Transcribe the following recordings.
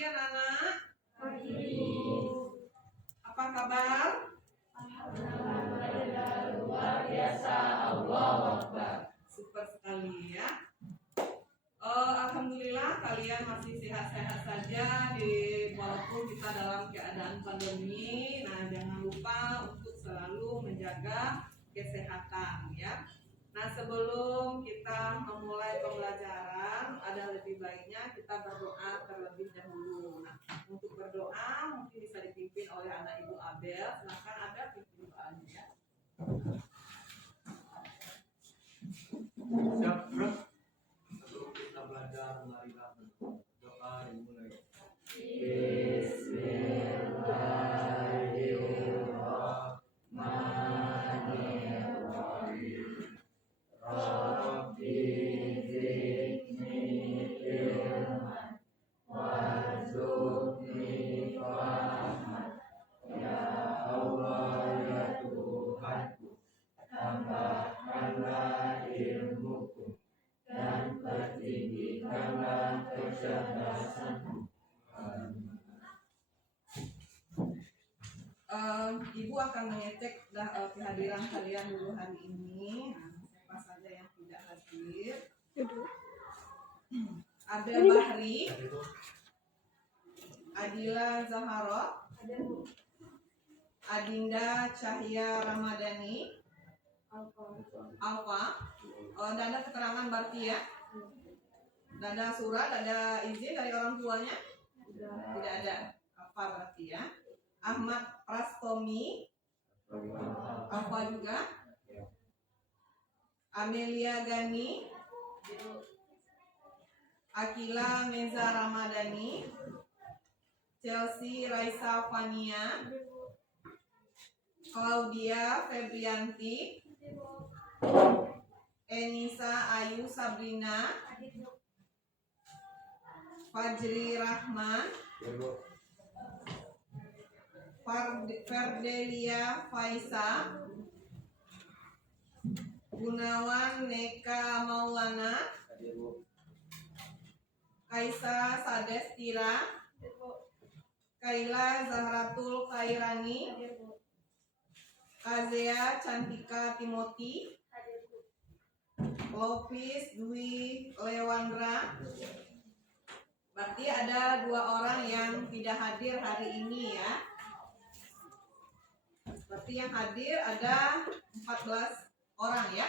pagi anak-anak. Apa kabar? Alhamdulillah, luar biasa. Allahu Akbar. Super sekali ya. Alhamdulillah kalian masih sehat-sehat saja walaupun kita dalam keadaan pandemi. Nah, jangan lupa untuk selalu menjaga kesehatan ya. Nah, sebelum kita memulai pembelajaran, ada lebih baiknya kita berdoa terlebih dahulu. Nah, untuk berdoa mungkin bisa dipimpin oleh anak Ibu Abel. Silakan ada pimpin doanya ya. Siap, bro. Sebelum kita belajar, marilah berdoa dimulai. Bismillahirrahmanirrahim. Rabbi zidni ilman warzuqni fahman. Ya Allah, ya Tuhanku, tambahkanlah ilmuku dan pertinggikanlah kecerdasanku. Ibu akan mengecek kehadiran kalian dulu hari ini. Nah, siapa saja yang tidak hadir? Ada Bahri, Adila Zahara, Adinda Cahya Ramadhani, Alfa. Tidak ada keterangan berarti ya? Tidak ada surat, tidak ada izin dari orang tuanya? Tidak ada. Alfa berarti ya. Ahmad Prastomi, Alfa juga. Amelia Gani, Akila Meza Ramadhani, Chelsea Raisa Fania, Claudia Febrianti, Enisa Ayu Sabrina, Fajri Rahman, Ferdelia Faisa, Gunawan Neka Maulana, Kaisa Sadestira, Kaila Zahratul Khairani, Kazea Cantika Timoti, Lopis Dwi Lewandra. Berarti ada 2 orang yang tidak hadir hari ini ya. Berarti yang hadir ada 14 orang ya.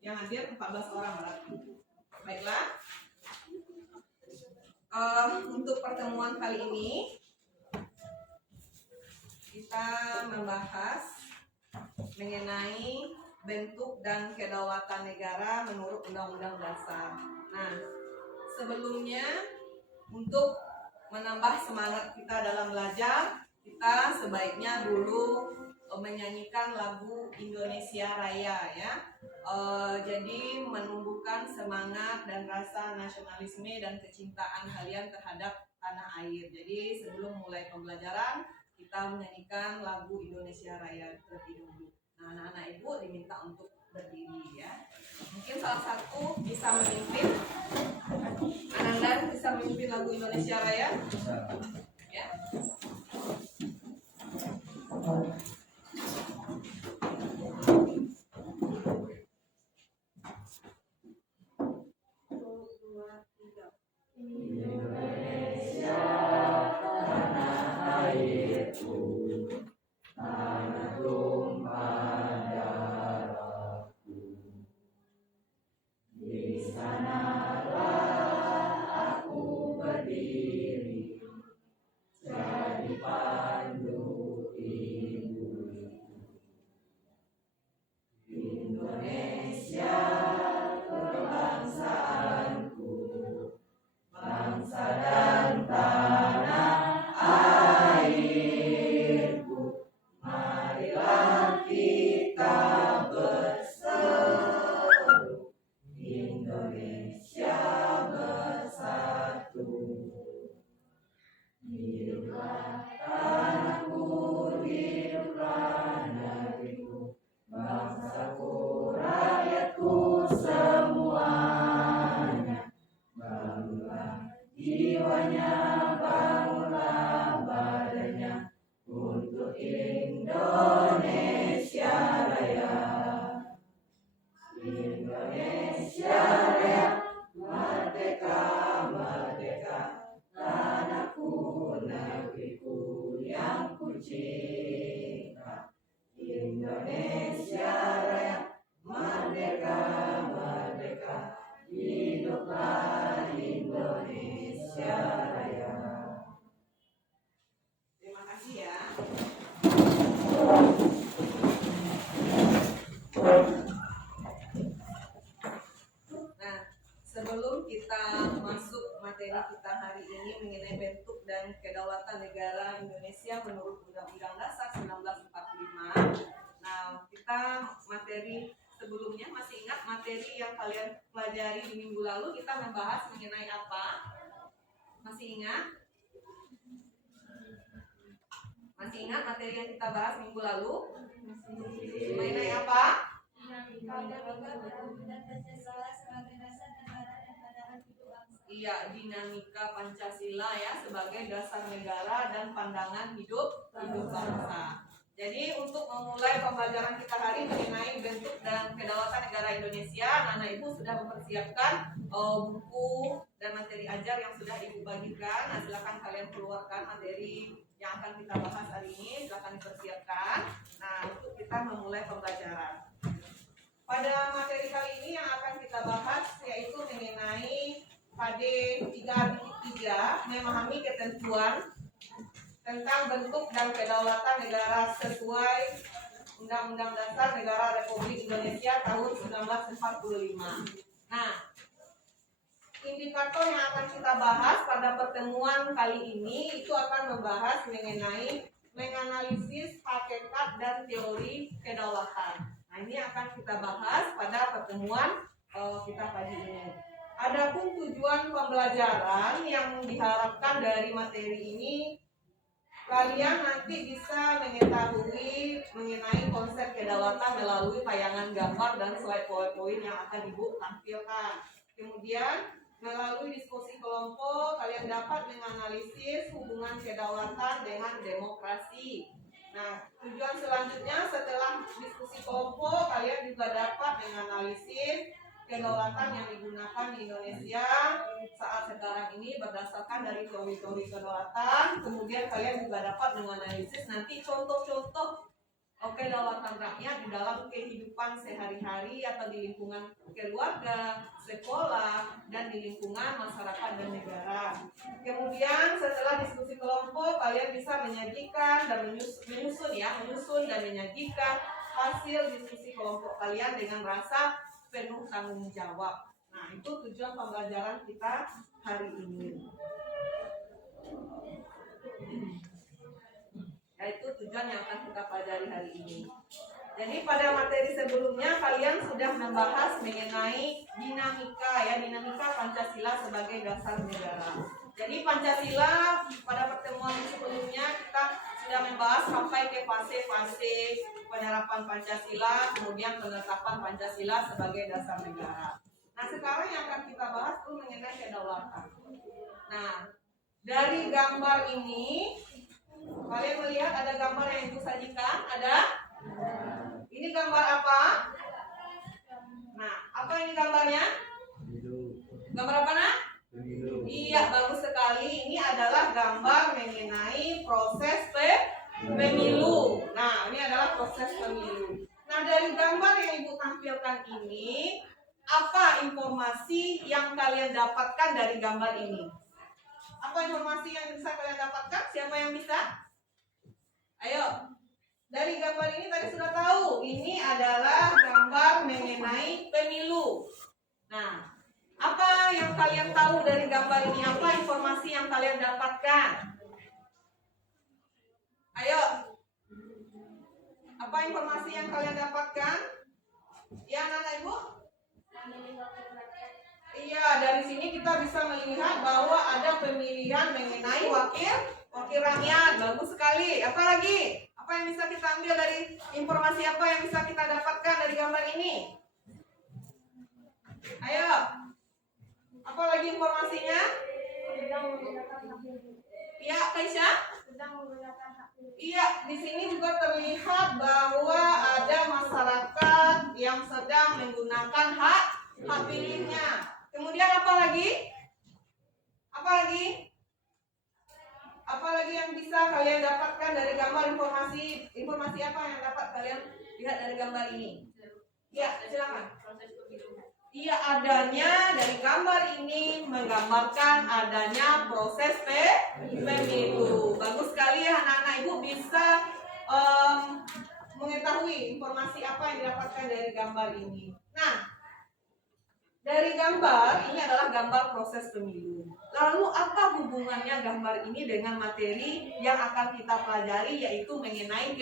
Yang hadir 14 orang berarti. Baiklah. Untuk pertemuan kali ini kita membahas mengenai bentuk dan kedaulatan negara menurut Undang-Undang Dasar. Nah, sebelumnya untuk menambah semangat kita dalam belajar, kita sebaiknya dulu menyanyikan lagu Indonesia Raya ya. Jadi menumbuhkan semangat dan rasa nasionalisme dan kecintaan kalian terhadap tanah air. Jadi sebelum mulai pembelajaran, kita menyanyikan lagu Indonesia Raya terlebih dahulu. Nah, anak-anak ibu diminta untuk berdiri ya. Mungkin salah satu bisa memimpin. Ananda bisa memimpin lagu Indonesia Raya? Ya. Indonesia tanah airku, tanah tumpah darahku. Di sanalah aku berdiri, jadi pandu ibuku. Indonesia kebangsaanku, bangsa dan tanah jiwanya bangunlah badannya untuk Indonesia Raya. Indonesia Raya, merdeka, merdeka, tanahku, negeriku yang ku cinta. Indonesia Raya, merdeka, merdeka, hiduplah Indonesia Raya. Terima kasih ya. Nah, sebelum kita masuk materi kita hari ini mengenai bentuk dan kedaulatan negara Indonesia menurut Undang-Undang Dasar 1945. Nah, kita materi sebelumnya masih ingat materi yang kalian pelajari di minggu lalu kita membahas mengenai apa? Masih ingat? Masih ingat materi yang kita bahas minggu lalu? Mengenai apa? Iya, dinamika Pancasila ya sebagai dasar negara dan pandangan hidup bangsa. Jadi untuk memulai pembelajaran kita hari mengenai bentuk dan kedaulatan negara Indonesia, Anak Ibu sudah mempersiapkan buku dan materi ajar yang sudah Ibu bagikan. Nah, silakan kalian keluarkan materi yang akan kita bahas hari ini, silakan dipersiapkan. Nah, untuk kita memulai pembelajaran. Pada materi kali ini yang akan kita bahas yaitu mengenai KD 3.3, memahami ketentuan tentang bentuk dan kedaulatan negara sesuai Undang-Undang Dasar Negara Republik Indonesia tahun 1945. Nah, indikator yang akan kita bahas pada pertemuan kali ini itu akan membahas mengenai menganalisis hakikat dan teori kedaulatan. Nah, ini akan kita bahas pada pertemuan kita pagi ini. Adapun tujuan pembelajaran yang diharapkan dari materi ini, kalian nanti bisa mengetahui mengenai konsep kedaulatan melalui tayangan gambar dan slide PowerPoint yang akan Ibu tampilkan. Kemudian melalui diskusi kelompok, kalian dapat menganalisis hubungan kedaulatan dengan demokrasi. Nah, tujuan selanjutnya setelah diskusi kelompok, kalian juga dapat menganalisis kedaulatan yang digunakan di Indonesia saat sekarang ini berdasarkan dari teori-teori kedaulatan. Kemudian kalian juga dapat menganalisis nanti contoh-contoh kedaulatan rakyat di dalam kehidupan sehari-hari atau di lingkungan keluarga, sekolah, dan di lingkungan masyarakat dan negara. Kemudian setelah diskusi kelompok, kalian bisa menyajikan dan menyusun dan menyajikan hasil diskusi kelompok kalian dengan rasa penuh tanggung jawab. Nah, itu tujuan pembelajaran kita hari ini. Yaitu tujuan yang akan kita pelajari hari ini. Jadi pada materi sebelumnya kalian sudah membahas mengenai dinamika Pancasila sebagai dasar negara. Jadi Pancasila pada pertemuan sebelumnya kita sudah membahas sampai ke fase-fase penerapan Pancasila, kemudian penetapan Pancasila sebagai dasar negara. Nah, sekarang yang akan kita bahas itu mengenai kedaulatan. Nah, dari gambar ini kalian melihat ada gambar yang Ibu sajikan, ada? Ini gambar apa? Nah, apa ini gambarnya? Gambar apa nak? Iya, bagus sekali. Ini adalah gambar mengenai proses pemilu. Nah, ini adalah proses pemilu. Nah, dari gambar yang Ibu tampilkan ini, apa informasi yang kalian dapatkan dari gambar ini? Apa informasi yang bisa kalian dapatkan? Siapa yang bisa? Ayo. Dari gambar ini tadi sudah tahu, ini adalah gambar mengenai pemilu. Nah, apa yang kalian tahu dari gambar ini? Apa informasi yang kalian dapatkan? Ayo. Apa informasi yang kalian dapatkan? Ya, anak ibu? Iya, dari sini kita bisa melihat bahwa ada pemilihan mengenai wakil rakyat. Bagus sekali. Apa lagi? Apa yang bisa kita ambil dari informasi apa yang bisa kita dapatkan dari gambar ini? Ayo. Apa lagi informasinya? sedang menggunakan hak pilih. Iya, Kaisya? Sedang menggunakan hak pilih. Iya, di sini juga terlihat bahwa ada masyarakat yang sedang menggunakan hak pilihnya. Kemudian apa lagi? Apa lagi? Apa lagi yang bisa kalian dapatkan dari gambar informasi apa yang dapat kalian lihat dari gambar ini? Ya, silakan. Iya, adanya dari gambar ini menggambarkan adanya proses pemilu. Bagus sekali ya anak-anak, ibu bisa mengetahui informasi apa yang didapatkan dari gambar ini. Nah, dari gambar ini adalah gambar proses pemilu. Lalu apa hubungannya gambar ini dengan materi yang akan kita pelajari, yaitu mengenai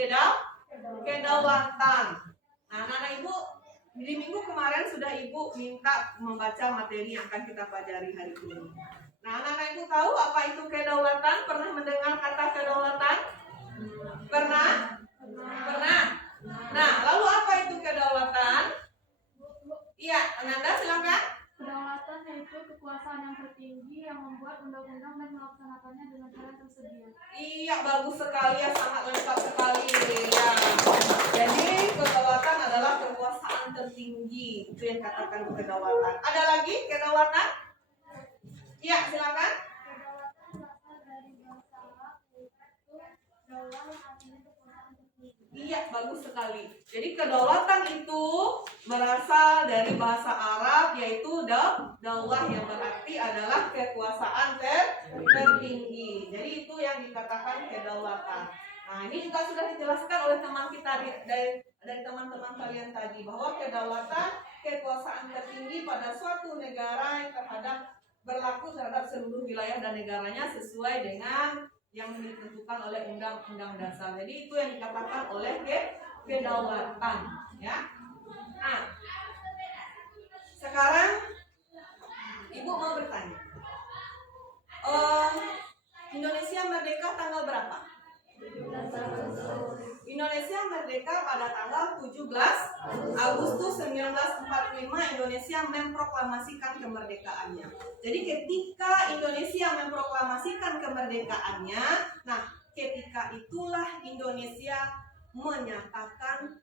kedaulatan. Nah, anak-anak ibu, di minggu kemarin sudah ibu minta membaca materi yang akan kita pelajari hari ini. Nah, anak-anak ibu tahu apa itu kedaulatan? Pernah mendengar kata kedaulatan? Pernah? Pernah? Nah, lalu apa itu kedaulatan? Iya, Ananda silakan. Kedaulatan yaitu kekuasaan yang tertinggi yang membuat undang-undang dan melaksanakannya dengan cara yang tersedia. Iya, bagus sekali ya, sangat lengkap sekali ya. Jadi kedaulatan adalah kekuasaan tertinggi, itu yang katakan kedaulatan. Ada lagi kedaulatan? Iya, silakan. Kedaulatan berasal dari bahasa Arab yaitu daulah yang artinya kekuasaan tertinggi. Iya, bagus sekali. Jadi kedaulatan itu berasal dari bahasa Arab, yaitu daulah yang berarti adalah kekuasaan tertinggi. Jadi itu yang dikatakan kedaulatan. Nah, ini juga sudah dijelaskan oleh teman kita dari teman-teman kalian tadi, bahwa kedaulatan kekuasaan tertinggi pada suatu negara yang berlaku terhadap seluruh wilayah dan negaranya sesuai dengan yang ditentukan oleh undang-undang dasar. Jadi itu yang dikatakan oleh kedaulatan, ya. Nah, sekarang ibu mau bertanya, Indonesia merdeka tanggal berapa? Indonesia merdeka pada tanggal 17 Agustus 1945. Indonesia memproklamasikan kemerdekaannya. Jadi ketika Indonesia memproklamasikan kemerdekaannya, nah ketika itulah Indonesia menyatakan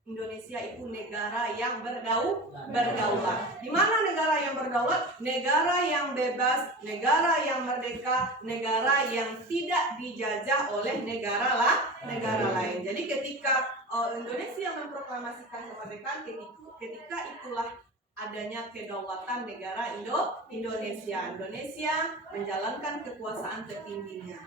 Indonesia itu negara yang berdaulat. Di mana negara yang berdaulat? Negara yang bebas, negara yang merdeka, negara yang tidak dijajah oleh negara lain. Jadi ketika Indonesia memproklamasikan kemerdekaan, ketika itulah adanya kedaulatan negara Indonesia. Indonesia menjalankan kekuasaan tertingginya.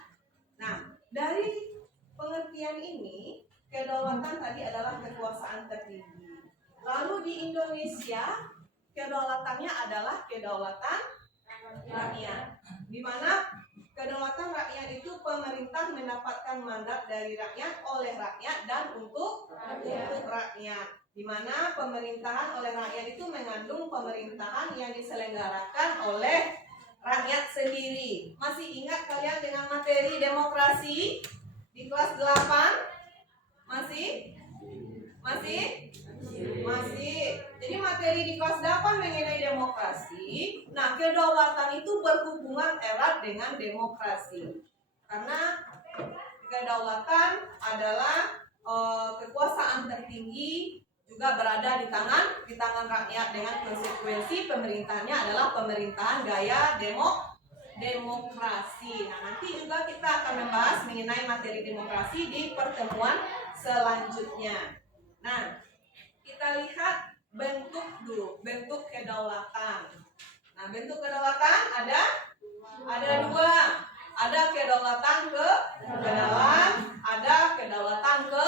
Nah, dari pengertian ini, kedaulatan tadi adalah kekuasaan tertinggi. Lalu di Indonesia, kedaulatannya adalah kedaulatan rakyat. Di mana kedaulatan rakyat itu pemerintah mendapatkan mandat dari rakyat, oleh rakyat, dan untuk rakyat. Di mana pemerintahan oleh rakyat itu mengandung pemerintahan yang diselenggarakan oleh rakyat sendiri. Masih ingat kalian dengan materi demokrasi di kelas 8? Masih? Jadi materi di kelas 8 mengenai demokrasi. Nah, kedaulatan itu berhubungan erat dengan demokrasi. Karena kedaulatan adalah kekuasaan tertinggi, juga berada di tangan rakyat, dengan konsekuensi pemerintahannya adalah pemerintahan gaya demokrasi. Nah, nanti juga kita akan membahas mengenai materi demokrasi di pertemuan selanjutnya. Nah, kita lihat bentuk kedaulatan. Nah, bentuk kedaulatan ada dua. Ada kedaulatan ke dalam, ada kedaulatan ke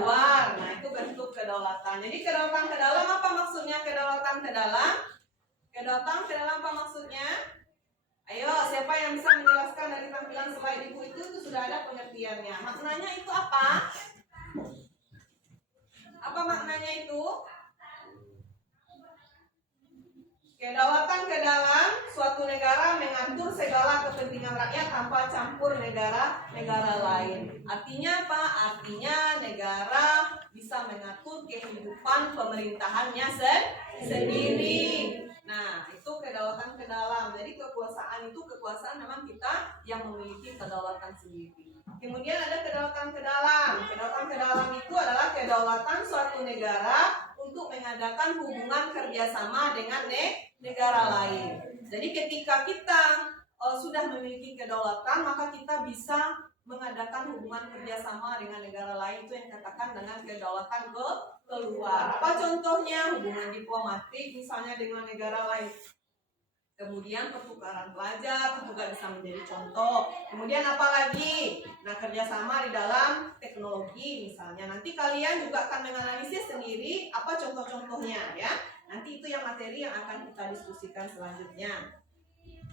luar. Nah, itu bentuk kedaulatan. Jadi kedaulatan ke dalam, apa maksudnya kedaulatan ke dalam? Kedaulatan ke dalam apa maksudnya? Ayo, siapa yang bisa menjelaskan dari tampilan slide ibu itu sudah ada pengertiannya. Maknanya itu apa? Apa maknanya itu? Kedaulatan ke dalam, suatu negara mengatur segala kepentingan rakyat tanpa campur negara lain. Artinya apa? Artinya negara bisa mengatur kehidupan pemerintahannya sendiri. Nah, itu kedaulatan ke dalam. Jadi kekuasaan itu kekuasaan memang kita yang memiliki kedaulatan sendiri. Kemudian ada kedaulatan ke dalam. Kedaulatan ke dalam itu adalah kedaulatan suatu negara untuk mengadakan hubungan kerjasama dengan negara lain. Jadi ketika kita sudah memiliki kedaulatan, maka kita bisa mengadakan hubungan kerjasama dengan negara lain. Itu yang dikatakan dengan kedaulatan keluar. Apa contohnya? Hubungan diplomatik misalnya dengan negara lain. Kemudian pertukaran pelajar itu juga bisa menjadi contoh. Kemudian apa lagi? Nah, kerjasama di dalam teknologi misalnya. Nanti kalian juga akan menganalisis sendiri apa contoh-contohnya ya. Nanti itu yang materi yang akan kita diskusikan selanjutnya.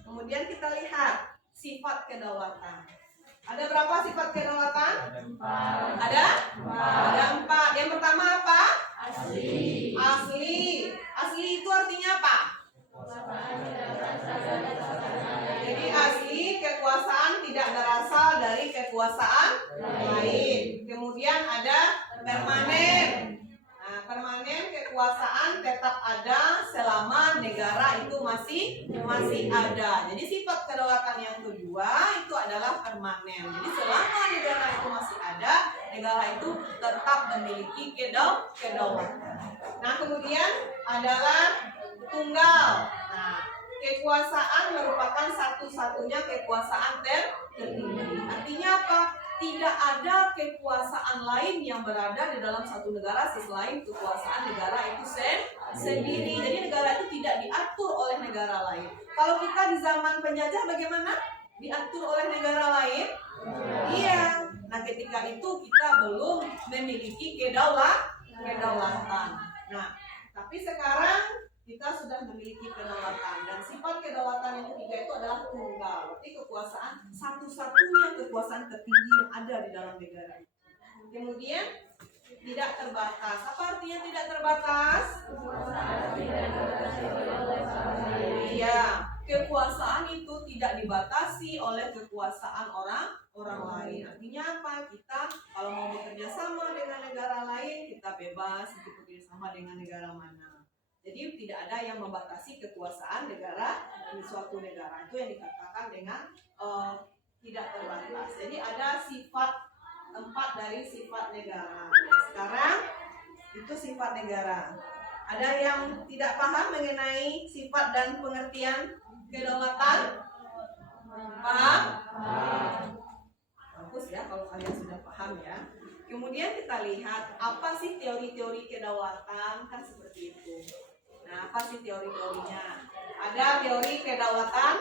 Kemudian kita lihat sifat kedaulatan. Ada berapa sifat kedaulatan? Ada 4. Yang pertama apa? Asli. Asli itu artinya apa? Jadi asli kekuasaan tidak berasal dari kekuasaan lain. Kemudian ada permanen. Nah, permanen kekuasaan tetap ada selama negara itu masih ada. Jadi sifat kedaulatan yang kedua itu adalah permanen. Jadi selama negara itu masih ada, negara itu tetap memiliki kedaulatan. Nah, kemudian adalah tunggal. Nah, kekuasaan merupakan satu-satunya kekuasaan tertinggi. Artinya apa? Tidak ada kekuasaan lain yang berada di dalam satu negara selain kekuasaan negara itu sendiri. Jadi negara itu tidak diatur oleh negara lain. Kalau kita di zaman penjajah bagaimana? Diatur oleh negara lain? Iya. Nah, ketika itu kita belum memiliki kedaulatan. Nah, tapi sekarang kita sudah memiliki kedaulatan, dan sifat kedaulatan yang ketiga itu adalah tunggal. Berarti kekuasaan satu-satunya kekuasaan tertinggi yang ada di dalam negara. Kemudian tidak terbatas. Apa artinya tidak terbatas? Iya, kekuasaan itu tidak dibatasi oleh kekuasaan orang lain. Artinya apa? Kita kalau mau bekerja sama dengan negara lain, kita bebas untuk bekerja sama dengan negara mana. Jadi tidak ada yang membatasi kekuasaan negara di suatu negara. Itu yang dikatakan dengan tidak terbatas. Jadi ada sifat 4 dari sifat negara. Sekarang itu sifat negara. Ada yang tidak paham mengenai sifat dan pengertian kedaulatan? Paham? Bagus ya kalau kalian sudah paham ya. Kemudian kita lihat apa sih teori-teori kedaulatan, kan seperti itu. Nah, apa sih teori-teorinya? Ada teori kedaulatan,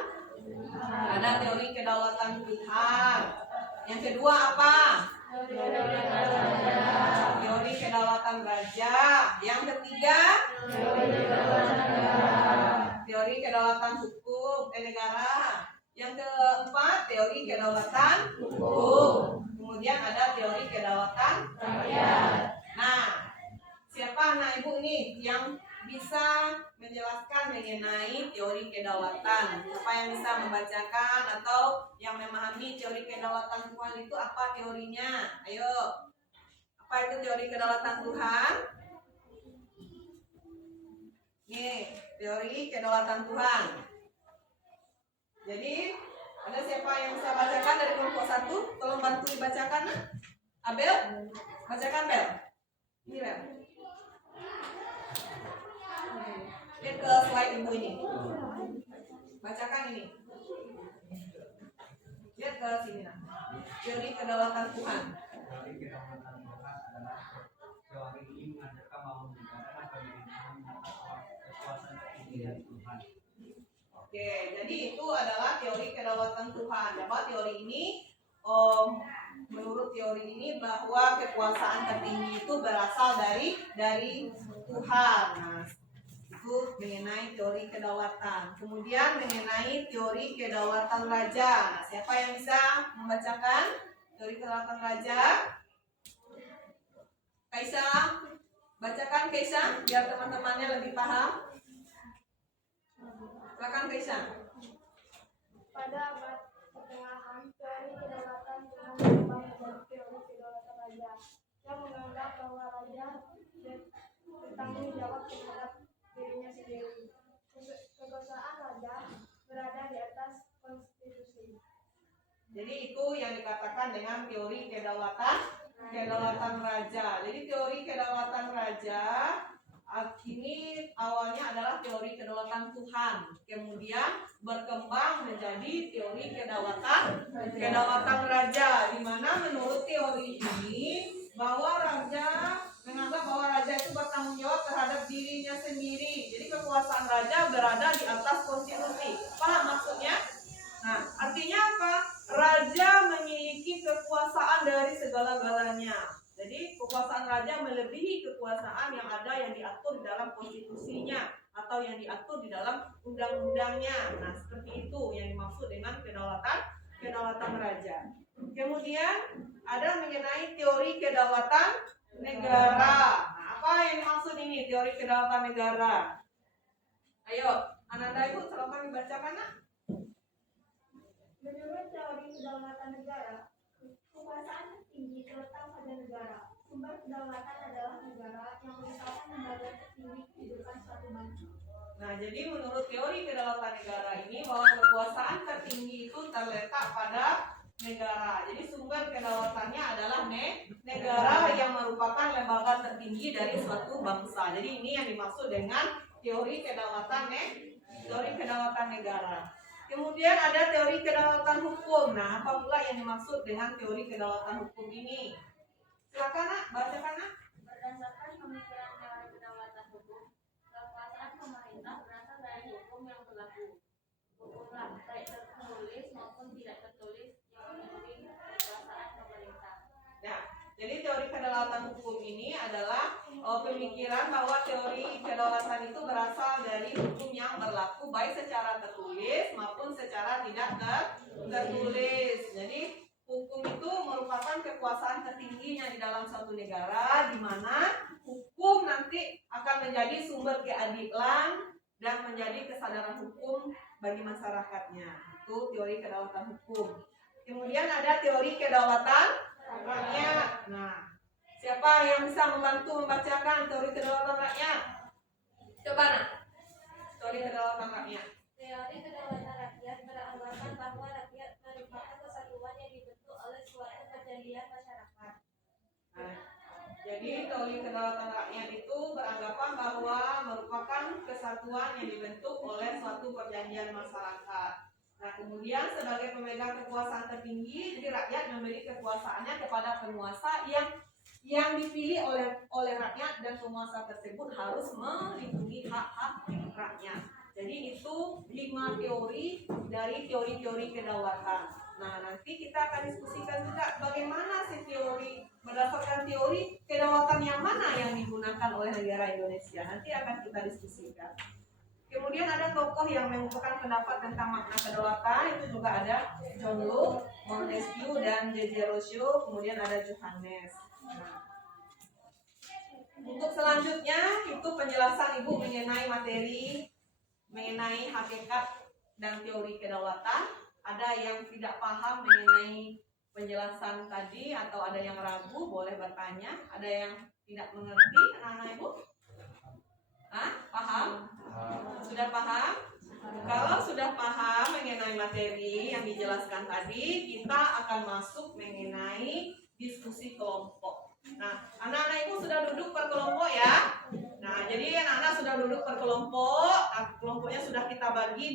ada teori kedaulatan Tuhan. Yang kedua apa? Teori kedaulatan raja. Yang ketiga? Teori kedaulatan hukum negara. Yang keempat, teori kedaulatan hukum. Kemudian ada teori kedaulatan rakyat. Nah, siapa anak ibu nih yang bisa menjelaskan mengenai teori kedaulatan? Siapa yang bisa membacakan atau yang memahami teori kedaulatan Tuhan itu apa teorinya? Ayo. Apa itu teori kedaulatan Tuhan? Nih, teori kedaulatan Tuhan. Jadi, ada siapa yang bisa bacakan dari kelompok 1? Tolong bantu dibacakan. Abel, bacakan Bel. Ini Bel. Lihat ke slide ibu ini. Bacakan ini. Lihat ke sini nah. Teori kedaulatan Tuhan. Teori kedaulatan Tuhan adalah teori ini mengajarkan bahwa negara pemerintahan atas kekuasaan tertinggi dari Tuhan. Oke, jadi itu adalah teori kedaulatan Tuhan. Dapat teori ini, menurut teori ini bahwa kekuasaan tertinggi itu berasal dari Tuhan. Nah, itu mengenai teori kedaulatan. Kemudian mengenai teori kedaulatan raja. Nah, siapa yang bisa membacakan teori kedaulatan raja? Kaisa, bacakan Kaisa biar teman-temannya lebih paham. Silakan Kaisa. Pada abad pertengahan, teori kedaulatan Tuhan berkembang menjadi teori kedaulatan raja yang menganggap bahwa raja Jadi itu yang dikatakan dengan teori kedaulatan raja. Jadi teori kedaulatan raja ini awalnya adalah teori kedaulatan Tuhan, kemudian berkembang menjadi teori kedaulatan raja, di mana menurut teori ini bahwa raja menganggap bahwa raja itu bertanggung jawab terhadap dirinya sendiri. Jadi kekuasaan raja berada di atas konstitusi. Paham maksudnya? Nah, artinya apa? Raja memiliki kekuasaan dari segala-galanya. Jadi kekuasaan raja melebihi kekuasaan yang ada yang diatur di dalam konstitusinya atau yang diatur di dalam undang-undangnya. Nah, seperti itu yang dimaksud dengan kedaulatan raja. Kemudian ada mengenai teori kedaulatan negara. Nah, apa yang dimaksud ini teori kedaulatan negara? Ayo, Ananda Ibu tolong dibacakan, Nak. Menurut teori kedaulatan negara, kekuasaan tertinggi terletak pada negara. Sumber kedaulatan adalah negara yang merupakan lembaga tertinggi kehidupan suatu bangsa. Nah, jadi menurut teori kedaulatan negara ini bahwa kekuasaan tertinggi itu terletak pada negara. Jadi sumber kedaulatannya adalah negara yang merupakan lembaga tertinggi dari suatu bangsa. Jadi ini yang dimaksud dengan teori kedaulatan negara. Kemudian ada teori kedaulatan hukum. Nah, apa pula yang dimaksud dengan teori kedaulatan hukum ini? Silakan, Nak, bacakan, Nak. Berdasarkan pemikiran teori kedaulatan hukum, kekuasaan pemerintah berasal dari hukum yang berlaku. Hukumlah, baik tertulis maupun tidak tertulis, yang memenuhi kekuasaan pemerintah. Ya, jadi teori kedaulatan hukum ini adalah pemikiran bahwa teori kedaulatan itu berasal dari hukum yang berlaku baik secara tertulis maupun secara tidak tertulis. Jadi hukum itu merupakan kekuasaan tertingginya di dalam suatu negara, di mana hukum nanti akan menjadi sumber keadilan dan menjadi kesadaran hukum bagi masyarakatnya. Itu teori kedaulatan hukum. Kemudian ada teori kedaulatan rakyat. Nah, siapa yang bisa membantu membacakan teori kedaulatan rakyat? Coba, Nak. Teori kedaulatan rakyat. Teori kedaulatan rakyat beranggapan bahwa rakyat merupakan kesatuan yang dibentuk oleh suatu kejadian masyarakat. Nah, jadi teori kedaulatan rakyat itu beranggapan bahwa merupakan kesatuan yang dibentuk oleh suatu perjanjian masyarakat. Nah, kemudian sebagai pemegang kekuasaan tertinggi, jadi rakyat memberi kekuasaannya kepada penguasa yang dipilih oleh rakyat, dan penguasa tersebut harus melindungi hak-hak rakyat. Jadi itu 5 teori dari teori-teori kedaulatan. Nah, nanti kita akan diskusikan juga bagaimana sih berdasarkan teori kedaulatan yang mana yang digunakan oleh negara Indonesia. Nanti akan kita diskusikan. Kemudian ada tokoh yang mengungkapkan pendapat tentang makna kedaulatan, itu juga ada John Locke, Montesquieu, dan J.J. Rousseau, kemudian ada Johannes. Nah, untuk selanjutnya itu penjelasan Ibu mengenai hakikat dan teori kedaulatan. Ada yang tidak paham mengenai penjelasan tadi atau ada yang ragu, boleh bertanya. Ada yang tidak mengerti, anak-anak Ibu? Paham? Sudah paham? Kalau sudah paham mengenai materi yang dijelaskan tadi, kita akan masuk mengenai diskusi kelompok. Nah, anak-anak Ibu sudah duduk per kelompok ya? Nah, jadi anak-anak sudah duduk per kelompok. Kelompoknya sudah kita bagi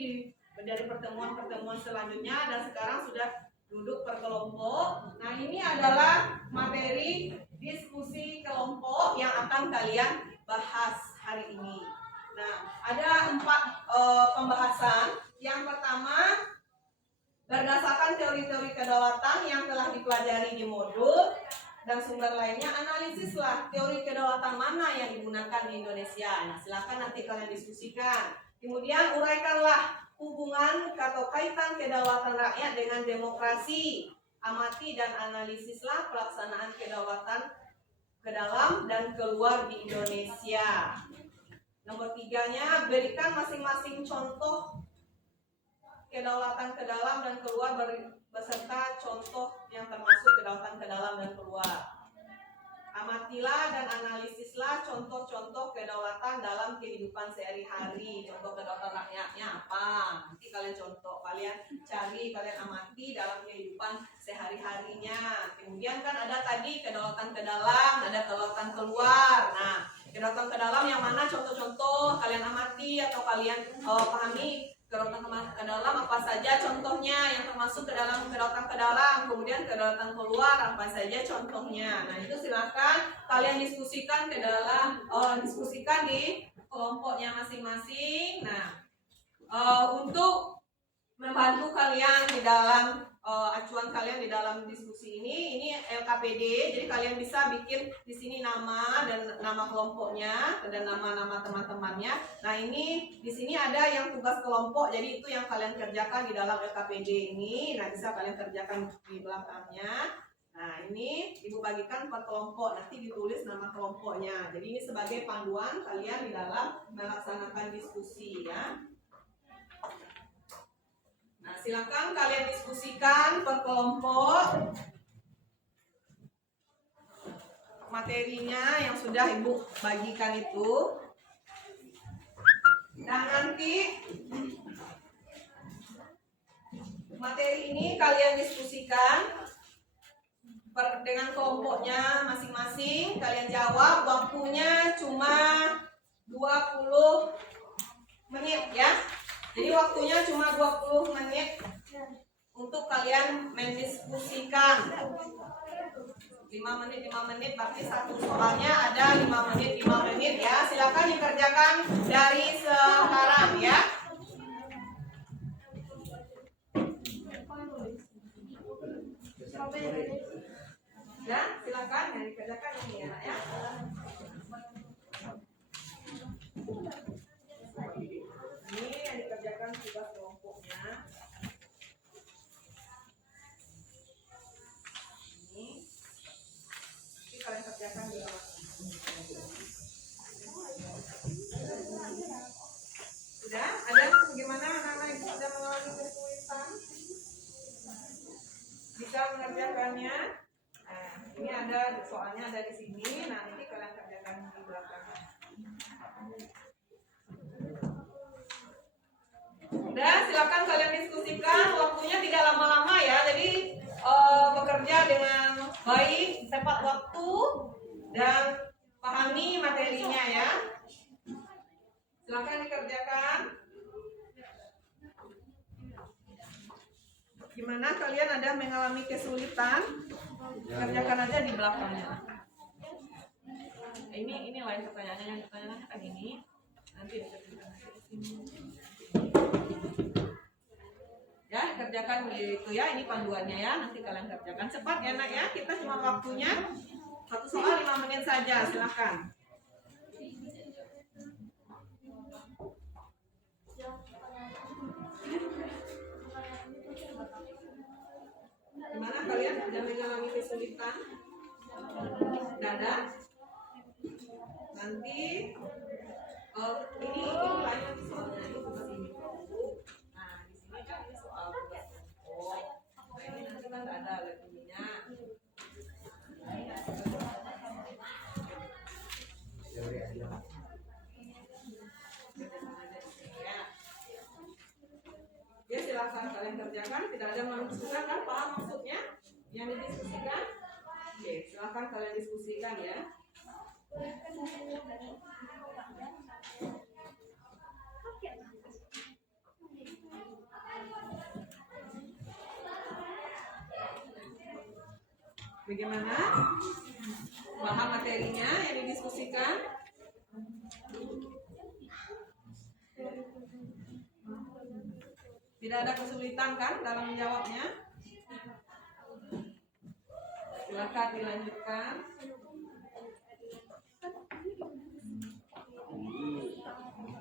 dari pertemuan-pertemuan selanjutnya, dan sekarang sudah duduk per kelompok. Nah, ini adalah materi diskusi kelompok yang akan kalian bahas hari ini. Nah, ada 4 pembahasan. Yang pertama, berdasarkan teori-teori kedaulatan yang telah dipelajari di modul dan sumber lainnya, analisislah teori kedaulatan mana yang digunakan di Indonesia. Nah, silakan nanti kalian diskusikan. Kemudian uraikanlah hubungan atau kaitan kedaulatan rakyat dengan demokrasi. Amati dan analisislah pelaksanaan kedaulatan ke dalam dan keluar di Indonesia. Nomor 3-nya, berikan masing-masing contoh kedaulatan ke dalam dan keluar beserta contoh yang termasuk kedaulatan ke dalam dan keluar. amatilah dan analisislah contoh-contoh kedaulatan dalam kehidupan sehari-hari. Contoh kedaulatan rakyatnya apa? Nanti kalian contoh, kalian cari, kalian amati dalam kehidupan sehari-harinya. Kemudian kan ada tadi kedaulatan ke dalam, ada kedaulatan keluar. Nah, kedaulatan ke dalam yang mana contoh-contoh kalian amati atau kalian pahami. Kedaulatan ke dalam apa saja contohnya yang termasuk ke dalam kedaulatan ke dalam, kemudian kedaulatan keluar apa saja contohnya. Nah, itu silakan kalian diskusikan ke dalam diskusikan di kelompoknya masing-masing. Nah, untuk membantu kalian di dalam acuan kalian di dalam diskusi ini LKPD. Jadi kalian bisa bikin di sini nama dan nama kelompoknya dan nama-nama teman-temannya. Nah, ini di sini ada yang tugas kelompok. Jadi itu yang kalian kerjakan di dalam LKPD ini. Nah, bisa kalian kerjakan di belakangnya. Nah, ini Ibu bagikan per kelompok. Nanti ditulis nama kelompoknya. Jadi ini sebagai panduan kalian di dalam melaksanakan diskusi ya. Nah, silakan kalian diskusikan per kelompok materinya yang sudah Ibu bagikan itu. Dan nanti materi ini kalian diskusikan dengan kelompoknya masing-masing. Kalian jawab, waktunya cuma 20 menit ya. Jadi waktunya cuma 20 menit untuk kalian mendiskusikan. 5 menit berarti satu soalnya ada 5 menit ya. Silakan dikerjakan dari sekarang ya. Ya, silakan yang dikerjakan ini ya, Nak, ya. Ini yang dikerjakan tugas kelompoknya. Ini kalian kerjakan di bawah. Sudah? Ada bagaimana anak-anak itu sudah mengalami kesulitan? Bisa mengerjakannya? Nah, ini ada soalnya ada di sini. Nah, nanti kalian kerjakan di belakang. Udah, silakan kalian diskusikan. Waktunya tidak lama-lama ya. Jadi bekerja dengan baik, tepat waktu dan pahami materinya ya. Silakan dikerjakan. Gimana kalian ada mengalami kesulitan? Kerjakan aja di belakangnya. Ini lain pertanyaannya, yang pertanyaannya kan ini. Nanti dikerjakan di sini. Ya, kerjakan gitu ya. Ini panduannya ya. Nanti kalian kerjakan cepat ya, Nak ya. Kita cuma waktunya satu soal 5 menit saja. Silakan. Gimana kalian sudah mengalami kesulitan? Dada? Nanti ini lain nanti soalnya ini tugas ini. Nah, di sini kan ini soal tugas kelompok. Nah, ini nanti kan ada ininya. Ya, silakan kalian kerjakan. Tidak ada mendiskusikan kan? Paham maksudnya yang didiskusikan? Oke, silakan kalian diskusikan ya. Bagaimana? Paham materinya yang didiskusikan? Tidak ada kesulitan kan dalam menjawabnya? Silakan dilanjutkan.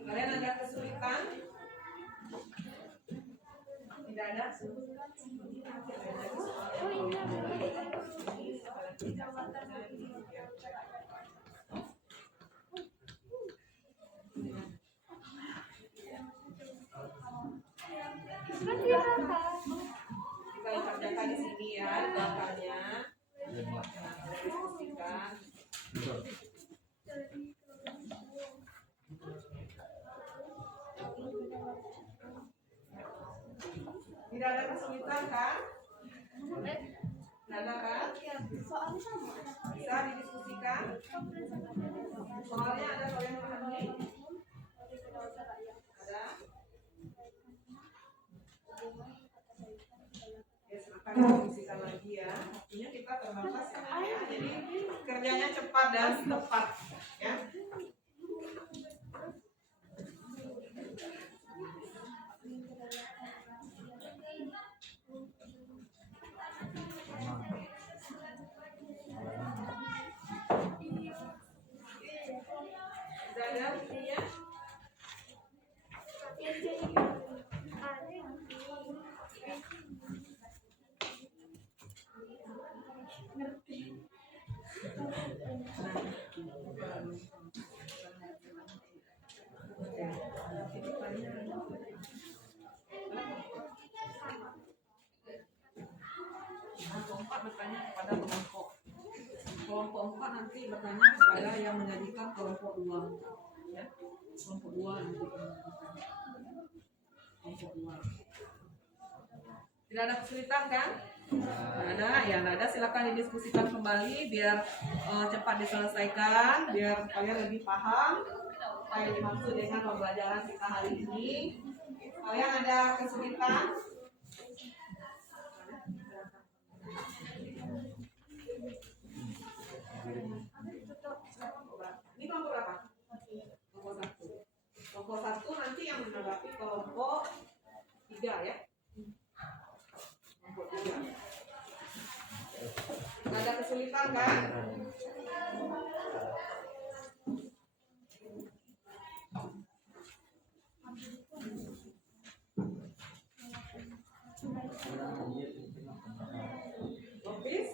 Kalian ada kesulitan? Tidak ada? Kita kerjakan di sini ya, di belakangnya. Diskusikan. Tidak ada kesulitan kan? Tidak ada kan? Soalnya sama. Bisa didiskusikan. Soalnya ada soal yang memahami. Ada. Ya silakan didiskusikan lagi ya. Artinya kita terbatas ya. Jadi kerjanya cepat dan tepat ya. Sudah ada buktinya? Kelompok 4 bertanya kepada kelompok. Kelompok 4 nanti bertanya kepada yang menyajikan kelompok 2. Ya. Kelompok 2 nanti menyajikan. Kelompok 2. Tidak ada kesulitan kan? Tidak ada, ya tidak ada. Silakan didiskusikan kembali biar cepat diselesaikan, biar kalian lebih paham apa yang dimaksud dengan pembelajaran kita hari ini. Kalian ada kesulitan? Ini kelompok berapa? Kelompok 1. Kelompok 1 nanti yang menanggapi kelompok 3 ya. Kelompok 3. Nggak ada kesulitan kan? Lopis?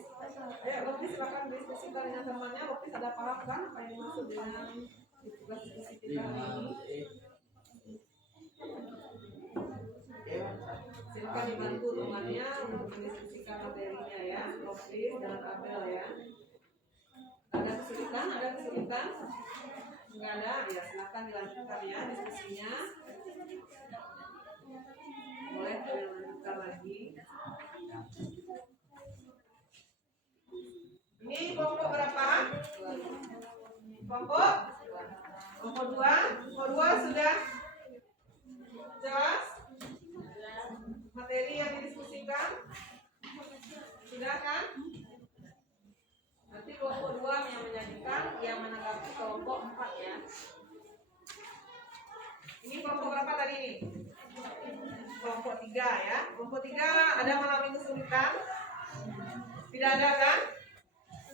Lopis silakan diskusikan dengan temannya. Lopis ada paham kan apa yang dimaksud dengan tugas diskusi kita ini? Silakan dibantu temannya untuk mendiskusikan materinya ya. Lopis dan Abel ya. Ada kesulitan? Ada kesulitan? Enggak ada? Ya silakan dilanjutkan ya diskusinya. Boleh dilanjutkan lagi. Ini kelompok berapa? Kelompok 2. Kelompok 2 sudah jelas? Materi yang didiskusikan? Sudah kan? Nanti kelompok 2 yang menyajikan, yang menanggapi kelompok 4 ya. Ini kelompok berapa tadi ini? Kelompok 3 ya. Kelompok 3 ada mengalami kesulitan? Tidak ada kan?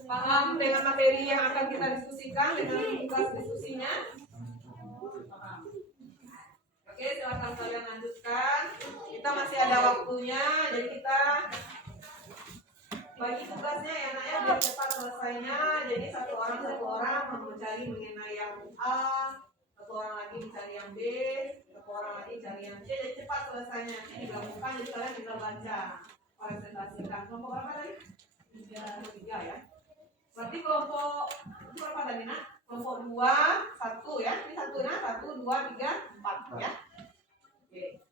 Paham dengan materi yang akan kita diskusikan dengan tugas diskusinya? Paham. Oke, silakan kalian lanjutkan. Kita masih ada waktunya, jadi kita bagi tugasnya ya nak ya biar cepat selesainya. Jadi satu orang mencari mengenai yang A, satu orang lagi mencari yang B, satu orang lagi cari yang C. Jadi cepat selesainya. Ini digabungkan jadi kalian bisa baca, presentasikan. Kelompok berapa tadi? 3 ya. Berarti kelompok itu berapa tadi nak? Kelompok 2, 1 ya. Ini satunya 1, 2, 3, 4 ya. Oke.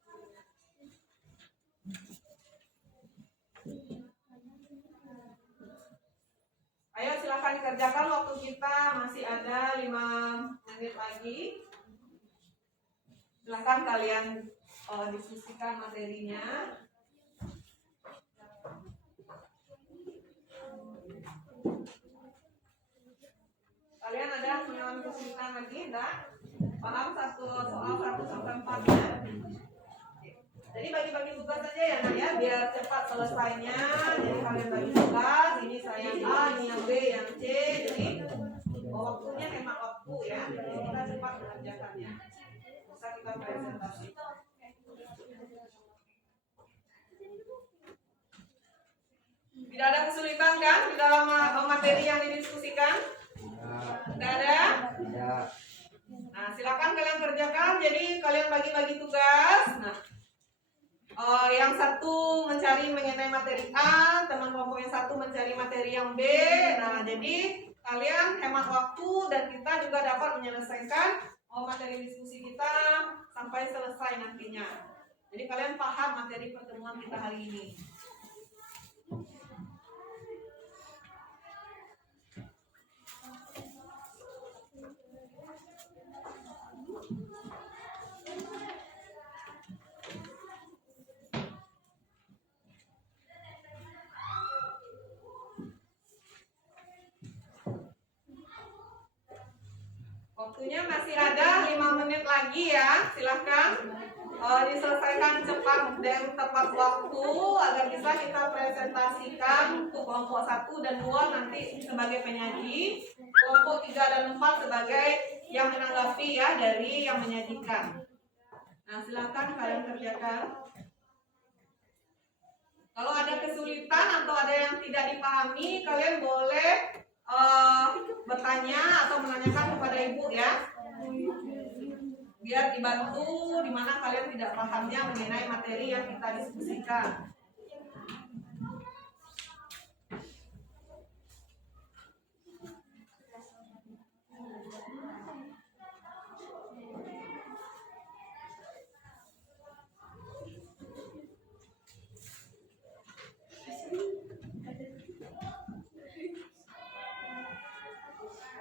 Ayo silakan dikerjakan, waktu kita masih ada 5 menit lagi. Silakan kalian diskusikan materinya. Kalian ada mengalami kesulitan lagi enggak? Paham satu soal 1 sampai 4-nya? Jadi bagi-bagi tugas saja ya nak ya, biar cepat selesainya. Jadi kalian bagi tugas, ini saya yang A, ini yang B, yang C. Jadi waktunya hemat waktu ya. Jadi kita cepat mengerjakannya. Bisa kita presentasi. Tidak ada kesulitan kan di dalam materi yang didiskusikan? Tidak ada? Tidak. Nah, silakan kalian kerjakan. Jadi kalian bagi-bagi tugas. Nah, yang satu mencari mengenai materi A, teman kelompok yang satu mencari materi yang B. Nah, jadi kalian hemat waktu dan kita juga dapat menyelesaikan materi diskusi kita sampai selesai nantinya. Jadi kalian paham materi pertemuan kita hari ini. Waktunya masih ada 5 menit lagi ya, silahkan diselesaikan cepat dan tepat waktu agar bisa kita presentasikan untuk kelompok 1 dan 2 nanti sebagai penyaji, kelompok 3 dan 4 sebagai yang menanggapi ya dari yang menyajikan. Nah, silahkan kalian kerjakan. Kalau ada kesulitan atau ada yang tidak dipahami, kalian boleh bertanya atau menanyakan kepada ibu ya, biar dibantu di mana kalian tidak pahamnya mengenai materi yang kita diskusikan.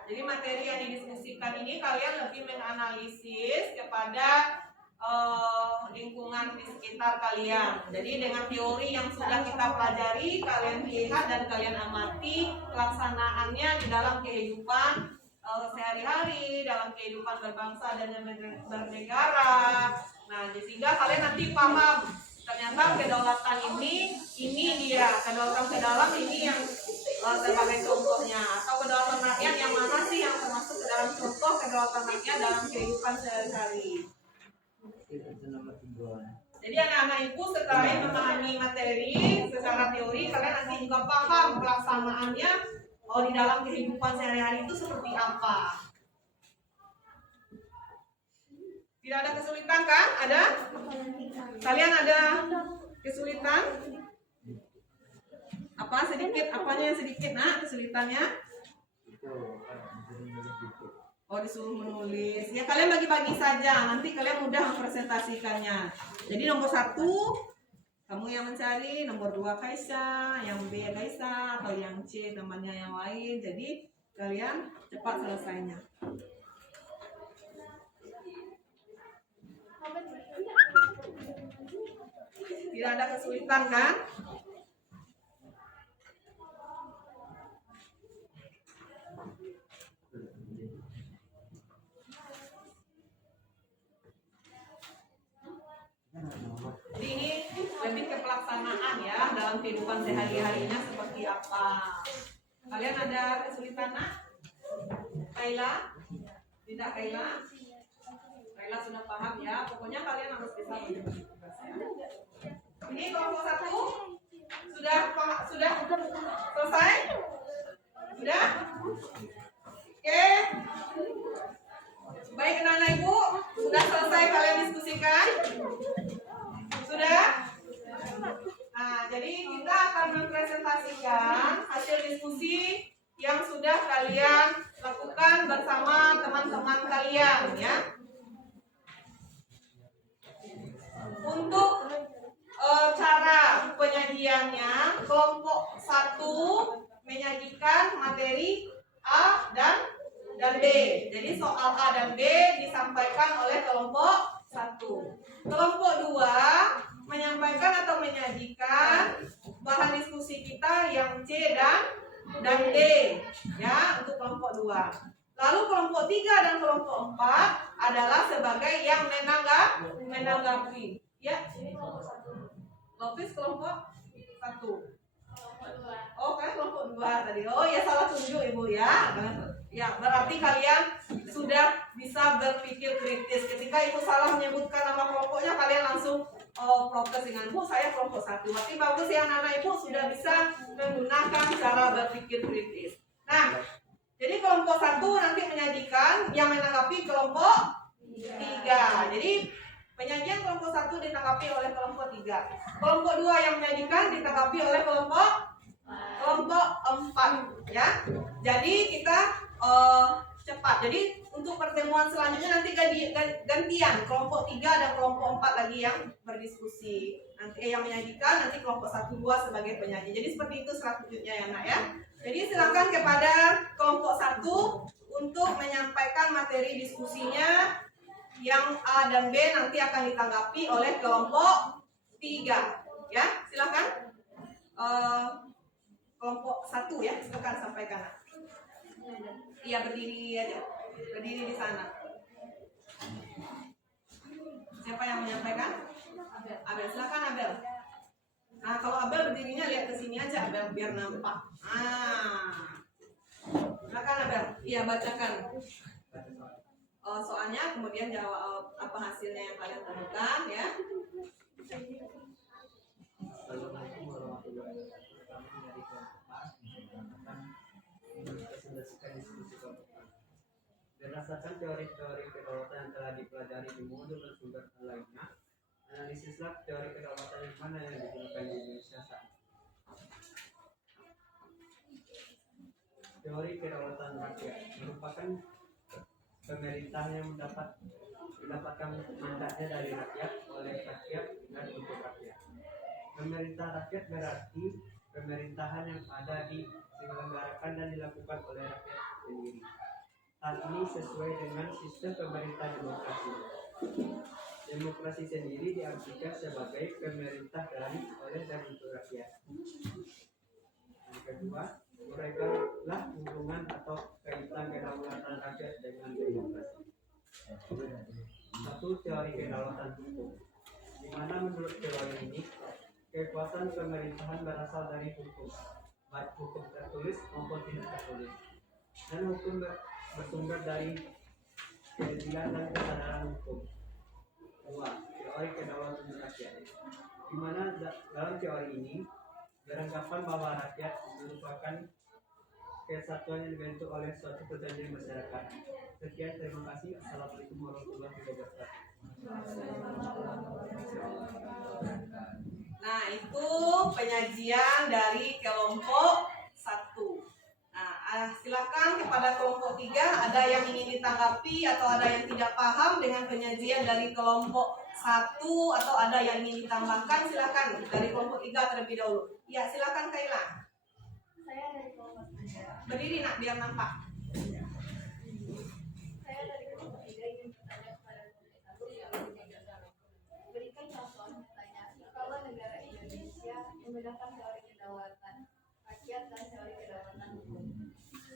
Jadi materi yang didiskusikan ini kalian lebih menganalisis kepada lingkungan di sekitar kalian. Jadi dengan teori yang sudah kita pelajari, kalian lihat dan kalian amati pelaksanaannya di dalam kehidupan sehari-hari, dalam kehidupan berbangsa dan bernegara. Nah, sehingga kalian nanti paham ternyata kedaulatan ini dia kedaulatan ke dalam ini yang sebagai contohnya, atau kedaulatan rakyat yang mana sih yang termasuk ke dalam contoh kedaulatan rakyat dalam kehidupan sehari-hari. Jadi anak-anak ibu setelah memahami materi secara teori, kalian nanti juga paham pelaksanaannya di dalam kehidupan sehari-hari itu seperti apa. Tidak ada kesulitan kan? Ada? Kalian ada kesulitan? Apa sedikit? Apanya yang sedikit nak kesulitannya? Oh, disuruh menulis. Ya kalian bagi-bagi saja. Nanti kalian mudah mempresentasikannya. Jadi nomor 1 kamu yang mencari, nomor 2 Kaisa, yang B Kaisa, atau yang C temannya yang lain. Jadi kalian cepat selesainya. Tidak ada kesulitan kan? Jadi ini lebih ke pelaksanaan ya dalam kehidupan sehari-harinya seperti apa. Kalian ada kesulitan nak? Kaila? Tidak Kaila? Kaila sudah paham ya. Pokoknya kalian harus bisa menjadi tugas ya. Ini kelompok 1 sudah selesai? Sudah? Oke. Baik anak-anak ibu, sudah selesai kalian diskusikan? Sudah? Nah, jadi kita akan mempresentasikan hasil diskusi yang sudah kalian lakukan bersama teman-teman kalian ya. Untuk cara penyajiannya, kelompok 1 menyajikan materi A dan B. Jadi soal A dan B disampaikan oleh kelompok 1. Kelompok 2 menyampaikan atau menyajikan bahan diskusi kita yang C dan D ya untuk kelompok 2. Lalu kelompok 3 dan kelompok 4 adalah sebagai yang menanggapi. Ya, ini kelompok 1. Lopis kelompok 1. Oh, kan kelompok 2 tadi. Oh ya, salah tunjuk ibu ya. Ya, berarti kalian sudah bisa berpikir kritis. Ketika ibu salah menyebutkan nama kelompoknya, kalian langsung protes dengan bu, saya kelompok 1. Berarti bagus ya anak-anak ibu sudah bisa menggunakan cara berpikir kritis. Nah, jadi kelompok 1 nanti menyajikan yang menanggapi kelompok 3. Jadi penyajian kelompok 1 ditanggapi oleh kelompok 3. Kelompok 2 yang menyajikan ditanggapi oleh kelompok 4 ya. Jadi kita cepat. Jadi untuk pertemuan selanjutnya nanti gantian kelompok 3 dan kelompok 4 lagi yang berdiskusi. Nanti yang menyajikan nanti kelompok 1 2 sebagai penyaji. Jadi seperti itu selanjutnya ya Nak ya. Jadi silakan kepada kelompok 1 untuk menyampaikan materi diskusinya. Yang A dan B nanti akan ditanggapi oleh kelompok 3. Ya, silakan. Kelompok 1 ya, silakan sampaikan. Iya, berdiri aja. Berdiri di sana. Siapa yang menyampaikan? Abel, silakan Abel. Nah, kalau Abel berdirinya lihat ke sini aja Abel biar nampak. Silakan Abel. Iya, bacakan. Soalnya kemudian jawab apa hasilnya yang kalian temukan ya. Assalamualaikum warahmatullahi wabarakatuh. Kami dari kelompok A akan mempresentasikan diskusi kelompok A. Berdasarkan teori-teori kedaulatan yang telah dipelajari di modul dan sumber lainnya, analisislah teori kedaulatan yang mana yang digunakan di Indonesia saat ini. Teori kedaulatan rakyat merupakan pemerintah yang mendapatkan mandatnya dari rakyat, oleh rakyat, dan untuk rakyat. Pemerintah rakyat berarti pemerintahan yang ada diselenggarakan dan dilakukan oleh rakyat sendiri. Hal ini sesuai dengan sistem pemerintah demokrasi. Demokrasi sendiri diartikan sebagai pemerintah dari, oleh, dan untuk rakyat. Yang kedua, uraikanlah hubungan atau kaitan kedaulatan rakyat dengan demokrasi. 1. Teori kedaulatan hukum, di mana menurut teori ini kekuasaan pemerintahan berasal dari hukum, baik hukum tertulis maupun tidak tertulis, dan hukum bersumber dari keadilan dan kesadaran hukum. 2. Teori kedaulatan rakyat, di mana dalam teori ini beranggapan bahwa rakyat merupakan kesatuan yang dibentuk oleh suatu perjanjian masyarakat. Sekian, terima kasih. Assalamualaikum warahmatullahi wabarakatuh. Nah, itu penyajian dari kelompok 1. Nah, silakan kepada kelompok 3, ada yang ingin ditanggapi atau ada yang tidak paham dengan penyajian dari kelompok 1 atau ada yang ingin ditambahkan, silakan dari kelompok 3 terlebih dahulu. Ya, silakan Kaila. Saya dari kelompok 3. Berdiri Nak biar nampak. Saya dari kelompok 3 ingin bertanya kepada kelompok 1. Berikan contoh misalnya kalau negara Indonesia menggunakan teori kedaulatan rakyat dan teori kedaulatan hukum.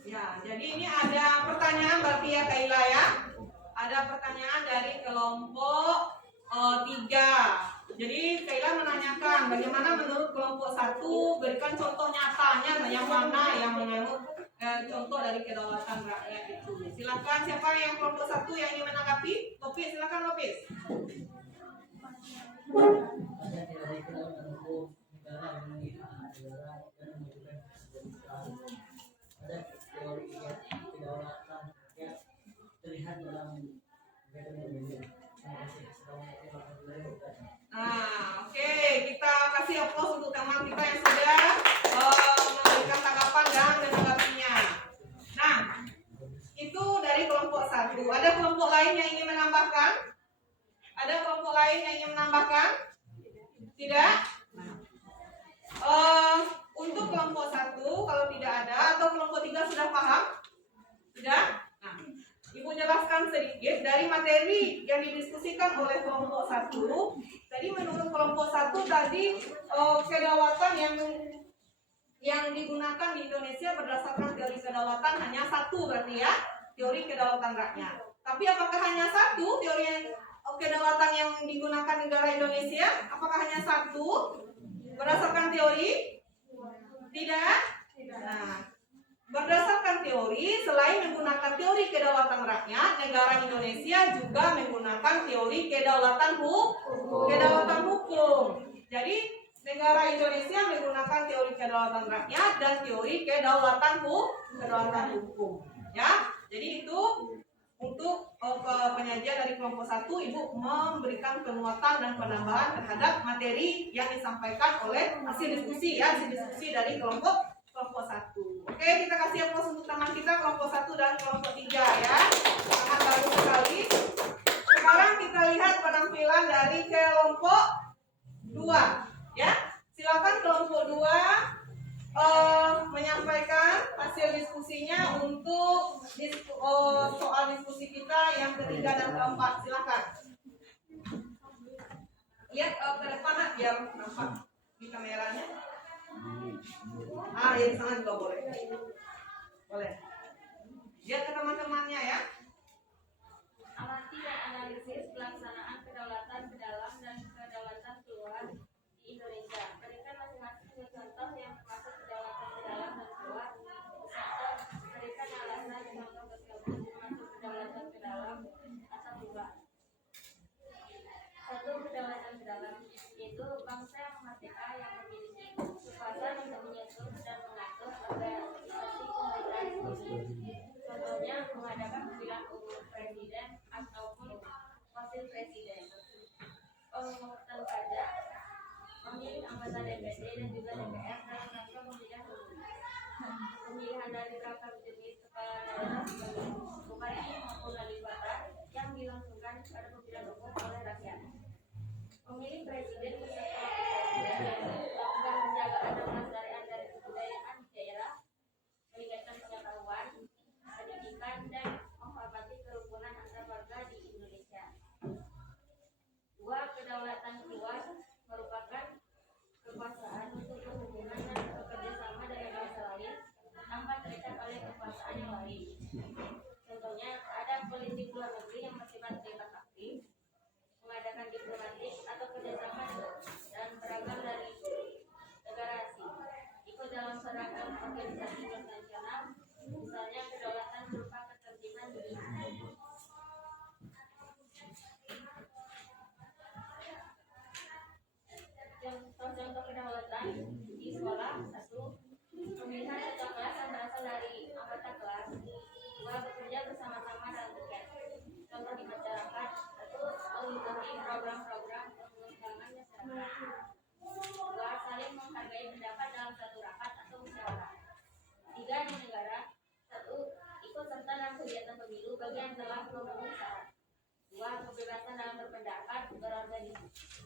Ya, jadi ini ada pertanyaan berarti ya Kaila ya. Ada pertanyaan dari kelompok 3. Jadi Kaila menanyakan bagaimana menurut kelompok 1, berikan contoh nyatanya yang mana yang menganut contoh dari kedaulatan rakyat itu. Silakan siapa yang kelompok 1 yang ingin menanggapi? Lopis, silakan Lopis. Ada teori kedaulatan hukum negara yang mengikat negara dan menunjukkan kedaulatan. Ada teori kedaulatan rakyat terlihat dalam media. Terima kasih. Assalamualaikum warahmatullahi wabarakatuh. Nah, oke, kita kasih aplaus untuk teman kita yang sudah memberikan tanggapan dan menanggapinya. Nah, itu dari kelompok 1. Ada kelompok lain yang ingin menambahkan? Ada kelompok lain yang ingin menambahkan? Tidak? Untuk kelompok 1 kalau tidak ada, atau kelompok 3 sudah paham? Tidak? Nah, Ibu jelaskan sedikit dari materi yang didiskusikan oleh kelompok 1. Jadi menurut kelompok 1 tadi kedaulatan yang digunakan di Indonesia berdasarkan teori kedaulatan hanya 1 berarti ya, teori kedaulatan rakyat. Tapi apakah hanya 1 teori kedaulatan yang digunakan negara Indonesia? Apakah hanya 1 berdasarkan teori? Tidak. Nah, berdasarkan teori, selain menggunakan teori kedaulatan rakyat, negara Indonesia juga menggunakan teori kedaulatan hukum. Jadi negara Indonesia menggunakan teori kedaulatan rakyat dan teori kedaulatan hukum. Ya, jadi itu untuk penyajian dari kelompok 1, Ibu memberikan penguatan dan penambahan terhadap materi yang disampaikan oleh hasil diskusi dari kelompok 1. Oke, kita kasih aplaus untuk teman kita kelompok 1 dan kelompok 3 ya. Sangat bagus sekali. Sekarang kita lihat penampilan dari kelompok 2 ya. Silakan kelompok 2 menyampaikan hasil diskusinya untuk soal diskusi kita yang ketiga dan keempat. Silakan. Lihat ke depan nak, biar nampak di kameranya. Ya di sana juga boleh. Boleh. Lihat ke teman-temannya ya. Amati dan analisis pelaksanaan kedaulatan ke dalam dan kedaulatan keluar di Indonesia. Berikan masing-masing contoh yang termasuk kedaulatan ke dalam dan keluar. Serta berikan alasan contoh tersebut termasuk kedaulatan ke dalam atau keluar. 1. Kedaulatan ke dalam, yaitu bangsa yang merdeka yang memiliki kekuasaan untuk menyusun dan mengatur organisasi pemerintahan sendiri. Contohnya mengadakan pemilihan umum presiden ataupun wakil presiden, pemungutan pajak, memilih anggota DPD dan juga DPR dalam rangka pemilihan umum, pemilihan dari beragam jenis kepala daerah sebagai bupati maupun wali kota yang dilangsungkan pada pemilihan umum oleh rakyat. Memilih presiden beserta wakil presiden, melakukan penjagaan dan pelestarian dari kebudayaan di daerah, meningkatkan pengetahuan, pendidikan dan menghormati kerukunan antar warga di Indonesia. 2. Kedaulatan keluar merupakan kekuasaan untuk berhubungan dan bekerja sama dengan bangsa lain tanpa terikat oleh kekuasaan yang lain. Contohnya ada politik luar negeri yang bersifat bebas aktif, mengadakan diplomatik atau kerjasama dan beragam dari negara asing, ikut dalam beragam organisasi internasional, misalnya kedaulatan berupa ketertiban dunia. Contoh kedaulatan di sekolah: 1. Pemilihan ketua kelas yang berasal dari anggota kelas. 2. Bekerja bersama-sama dalam tugas. Contoh di masyarakat: 1. Mengikuti program-program pengembangan masyarakat. 2. Saling menghargai pendapat dalam satu rapat atau musyawarah. 3. Di negara: 1. Ikut serta dalam kegiatan pemilu bagi yang telah memenuhi syarat. 2. Kebebasan dalam berpendapat,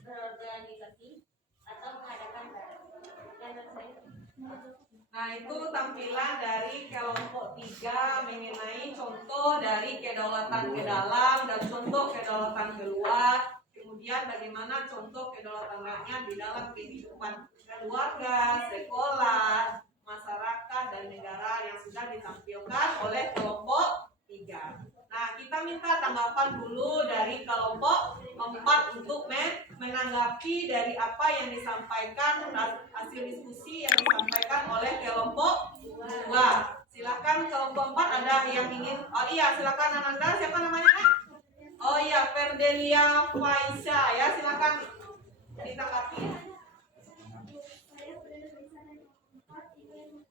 berorganisasi atau mengadakan Nah, itu tampilan dari kelompok 3 mengenai contoh dari kedaulatan ke dalam dan contoh kedaulatan keluar. Kemudian bagaimana contoh kedaulatan rakyat di dalam kehidupan keluarga, sekolah, masyarakat, dan negara yang sudah ditampilkan oleh kelompok 3. Nah, kita minta tanggapan dulu dari kelompok 4 untuk menanggapi dari apa yang disampaikan, hasil diskusi yang disampaikan oleh kelompok 2. Silakan kelompok 4 ada yang ingin. Oh iya, silakan Ananda. Siapa namanya? Oh iya, Ferdelia Faisa ya. Silakan ditanggapi. Saya berada di sana yang keempat ingin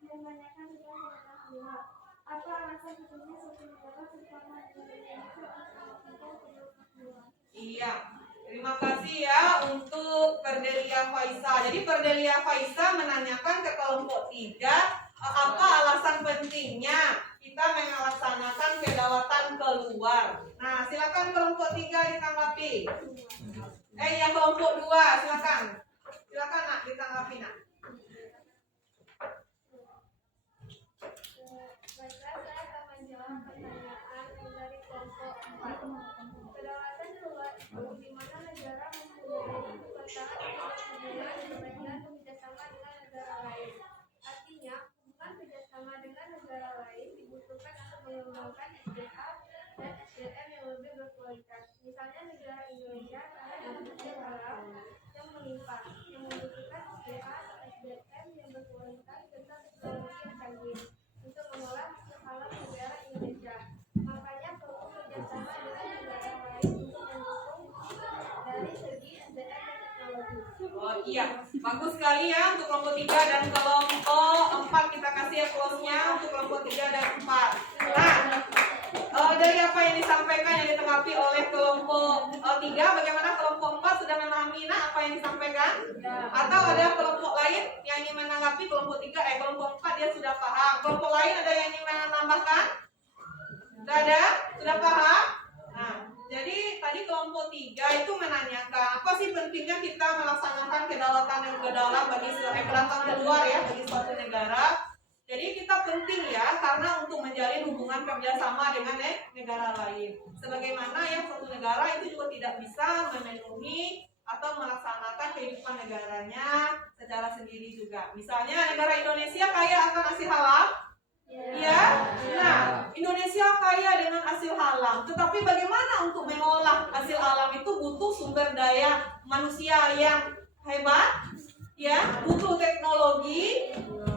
menanyakan tentang kedaulatan. Apa alasan sebenarnya suatu negara terutama Indonesia untuk kedaulatan keluar? Iya, terima kasih ya untuk Ferdelia Faisa. Jadi Ferdelia Faisa menanyakan ke kelompok 3, apa alasan pentingnya kita melaksanakan kedaulatan keluar. Nah, silakan kelompok 3 ditanggapi. Ya kelompok 2, silakan. Silakan nak ditanggapi nak. Baiklah, saya akan menjawab pertanyaan dari kelompok 4. Kedaulatan keluar itu di mana negara mempunyai kekuasaan untuk berhubungan dan bekerjasama dengan negara lain. Artinya, bukan kerjasama dengan negara lain dibutuhkan untuk mengembangkan SDM dan SDM yang lebih berkualitas. Misalnya negara Indonesia kaya dengan sumber alam yang melimpah, yang membutuhkan SDA atau SDM yang berkualitas serta teknologi yang canggih untuk mengolah hasil alam negara Indonesia. Makanya perlu kerjasama dengan negara lain untuk mendukung dari segi SDM dan teknologi. Oh iya, bagus sekali ya untuk kelompok 3 dan kelompok 4. Kita kasih applause-nya untuk kelompok 3 dan 4. Nah, dari apa yang disampaikan yang ditanggapi oleh kelompok 3, bagaimana kelompok 4 sudah memahami apa yang disampaikan? Atau ada kelompok lain yang ingin menanggapi kelompok 3, kelompok 4 yang saja sudah paham. Kelompok lain ada yang ingin menambahkan? Sudah ada? Sudah paham? Nah, jadi tadi kelompok 3 itu menanyakan apa sih pentingnya kita melaksanakan kedaulatan dan kedaulatan bagi kedaulatan keluar ya bagi suatu negara. Jadi kita penting ya karena untuk menjalin hubungan kerjasama dengan negara lain. Sebagaimana ya suatu negara itu juga tidak bisa memenuhi atau melaksanakan kehidupan negaranya secara sendiri juga. Misalnya negara Indonesia kaya akan hasil alam, ya. Nah, Indonesia kaya dengan hasil alam, tetapi bagaimana untuk mengolah hasil alam itu butuh sumber daya manusia yang hebat, ya, butuh teknologi.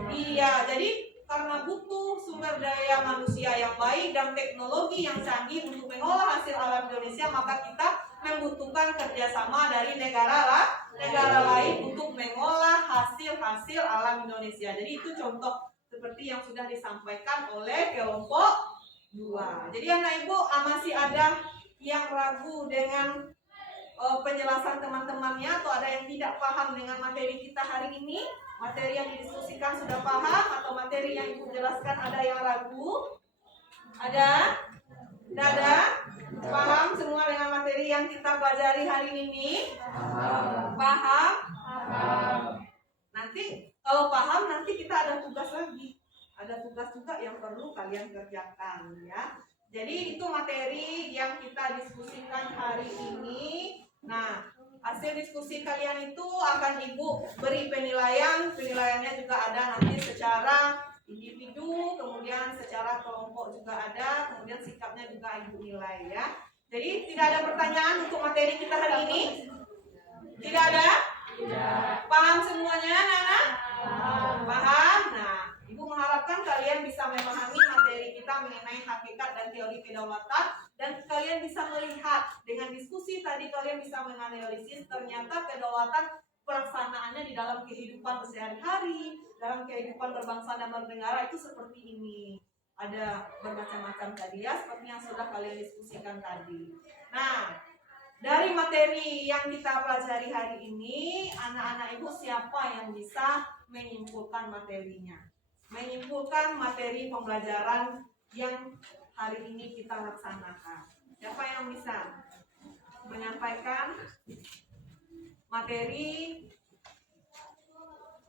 Iya, jadi karena butuh sumber daya manusia yang baik dan teknologi yang canggih untuk mengolah hasil alam Indonesia, maka kita membutuhkan kerjasama dari negara lain untuk mengolah hasil alam Indonesia. Jadi itu contoh seperti yang sudah disampaikan oleh kelompok 2. Jadi anak ibu masih ada yang ragu dengan penjelasan teman-temannya atau ada yang tidak paham dengan materi kita hari ini? Materi yang didiskusikan sudah paham atau materi yang ibu jelaskan ada yang ragu? Ada? Tidak ada? Paham semua dengan materi yang kita pelajari hari ini? Paham? Nanti kalau paham nanti kita ada tugas lagi. Ada tugas juga yang perlu kalian kerjakan ya. Jadi itu materi yang kita diskusikan hari ini. Nah, hasil diskusi kalian itu akan ibu beri penilaian. Penilaiannya juga ada nanti secara individu, kemudian secara kelompok juga ada, kemudian sikapnya juga ibu nilai ya. Jadi tidak ada pertanyaan untuk materi kita hari ini? Tidak ada? Tidak. Paham semuanya anak-anak? Paham? Nah, ibu mengharapkan kalian bisa memahami materi kita mengenai hakikat dan teori kedaulatan, dan kalian bisa melihat dengan diskusi tadi kalian bisa menganalisis ternyata kedaulatan pelaksanaannya di dalam kehidupan sehari-hari, dalam kehidupan berbangsa dan bernegara itu seperti ini. Ada bermacam-macam tadi ya, seperti yang sudah kalian diskusikan tadi. Nah, dari materi yang kita pelajari hari ini, anak-anak ibu siapa yang bisa menyimpulkan materinya? Menyimpulkan materi pembelajaran yang hari ini kita laksanakan. Siapa yang bisa menyampaikan materi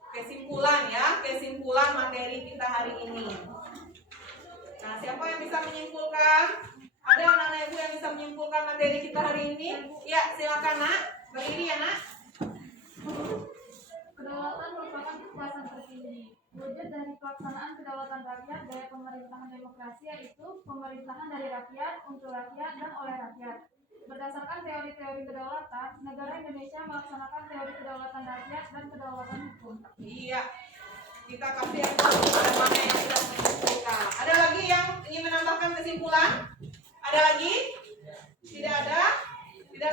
kesimpulan ya, kesimpulan materi kita hari ini? Nah, siapa yang bisa menyimpulkan? Ada anak-anak ibu yang bisa menyimpulkan materi kita hari ini? Ya, silakan nak, berdiri ya nak. Kedaulatan merupakan kekuasaan tertinggi. Wujud dari pelaksanaan kedaulatan rakyat gaya pemerintahan demokrasi yaitu pemerintahan dari rakyat, untuk rakyat, dan oleh rakyat. Berdasarkan teori-teori kedaulatan, negara Indonesia melaksanakan teori kedaulatan rakyat dan kedaulatan hukum. Iya, kita kasih yang tahu ada mana yang sudah menyimpulkan. Ada lagi yang ingin menambahkan kesimpulan? Ada lagi? Tidak ada? Tidak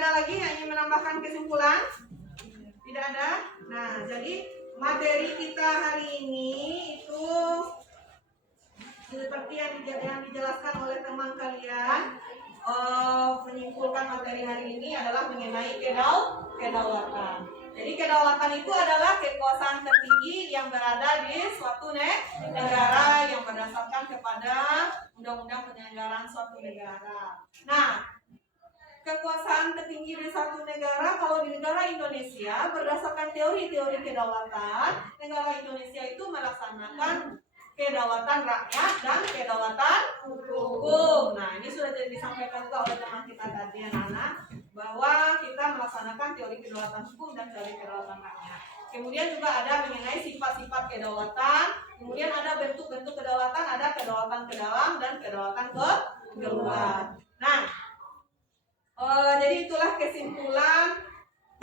ada lagi yang ingin menambahkan kesimpulan? Tidak ada? Nah, jadi materi kita hari ini itu seperti yang dijelaskan oleh teman kalian. Menyimpulkan materi hari ini adalah mengenai kedaulatan. Jadi kedaulatan itu adalah kekuasaan tertinggi yang berada di suatu negara yang berdasarkan kepada undang-undang penyelenggaraan suatu negara. Nah, kekuasaan tertinggi di suatu negara, kalau di negara Indonesia berdasarkan teori-teori kedaulatan, negara Indonesia itu melaksanakan kedaulatan rakyat dan kedaulatan hukum. Nah, ini sudah disampaikan juga oleh teman kita tadi anak-anak, bahwa kita melaksanakan teori kedaulatan hukum dan teori kedaulatan rakyat. Kemudian juga ada mengenai sifat-sifat kedaulatan, kemudian ada bentuk-bentuk kedaulatan, ada kedaulatan ke dalam dan kedaulatan ke luar. Nah, jadi itulah kesimpulan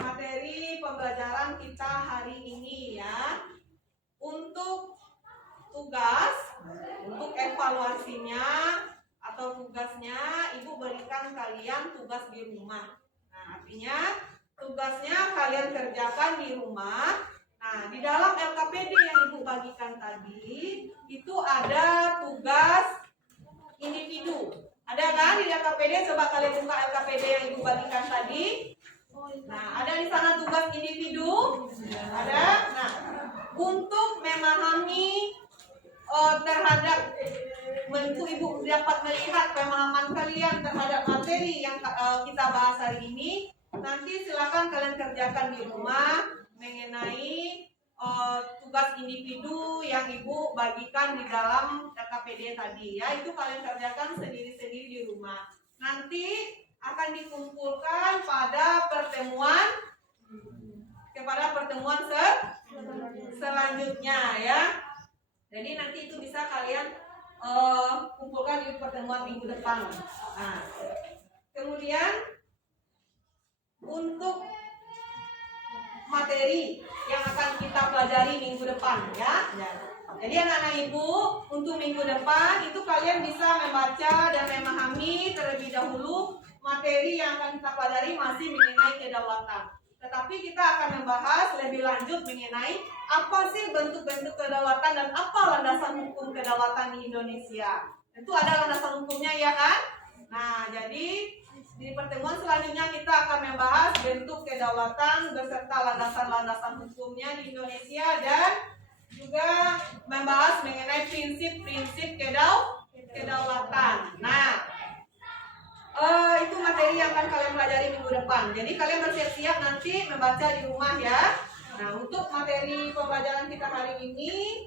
materi pembelajaran kita hari ini ya. Untuk tugas, untuk evaluasinya atau tugasnya, ibu berikan kalian tugas di rumah. Nah, artinya tugasnya kalian kerjakan di rumah. Nah, di dalam LKPD yang ibu bagikan tadi itu ada tugas individu. Ada kan di LKPD? Coba kalian buka LKPD yang ibu bagikan tadi. Nah, ada di sana tugas individu. Ada. Nah, untuk memahami terhadap untuk Ibu dapat melihat pemahaman kalian terhadap materi yang kita bahas hari ini. Nanti silakan kalian kerjakan di rumah mengenai tugas individu yang Ibu bagikan di dalam KKPD tadi ya. Itu kalian kerjakan sendiri-sendiri di rumah. Nanti akan dikumpulkan pada pertemuan selanjutnya ya. Jadi nanti itu bisa kalian kumpulkan di pertemuan minggu depan. Nah, kemudian untuk materi yang akan kita pelajari minggu depan ya. Jadi anak-anak Ibu untuk minggu depan itu kalian bisa membaca dan memahami terlebih dahulu materi yang akan kita pelajari masih mengenai kedaulatan. Tetapi kita akan membahas lebih lanjut mengenai apa sih bentuk-bentuk kedaulatan dan apa landasan hukum kedaulatan di Indonesia. Tentu ada landasan hukumnya ya kan? Nah, jadi di pertemuan selanjutnya kita akan membahas bentuk kedaulatan beserta landasan-landasan hukumnya di Indonesia dan juga membahas mengenai prinsip-prinsip kedaulatan. Nah, itu materi yang akan kalian pelajari minggu depan. Jadi kalian bersiap-siap nanti membaca di rumah ya. Nah, untuk materi pembelajaran kita hari ini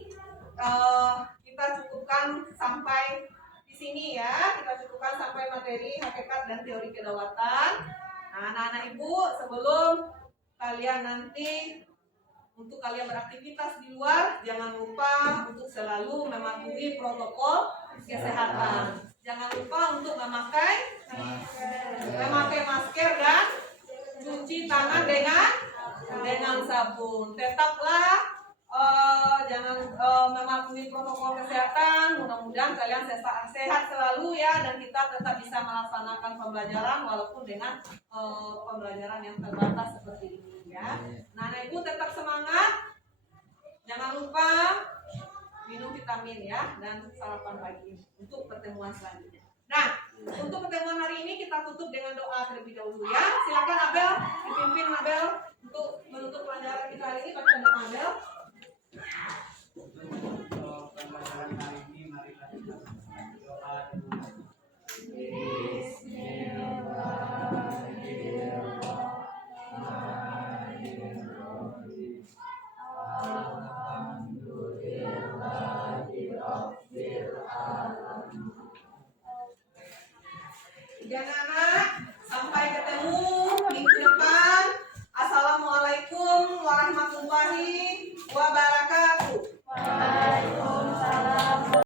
kita cukupkan sampai di sini ya. Kita cukupkan sampai materi hakikat dan teori kedaulatan. Nah, anak-anak Ibu, sebelum kalian nanti untuk kalian beraktivitas di luar, jangan lupa untuk selalu mematuhi protokol kesehatan. Jangan lupa untuk memakai masker dan cuci tangan dengan sabun. Tetaplah jangan mematuhi protokol kesehatan. Mudah-mudahan kalian sehat selalu ya, dan kita tetap bisa melaksanakan pembelajaran walaupun dengan pembelajaran yang terbatas seperti ini ya. Nah, Ibu tetap semangat. Jangan lupa minum vitamin ya dan sarapan pagi untuk pertemuan selanjutnya. Nah, untuk pertemuan hari ini kita tutup dengan doa terlebih dahulu ya. Silakan Abel, dipimpin Abel untuk menutup pelajaran kita hari ini. Baca doa Abel. Untuk pembelajaran hari ini mari kita doa dulu. Jangan anak.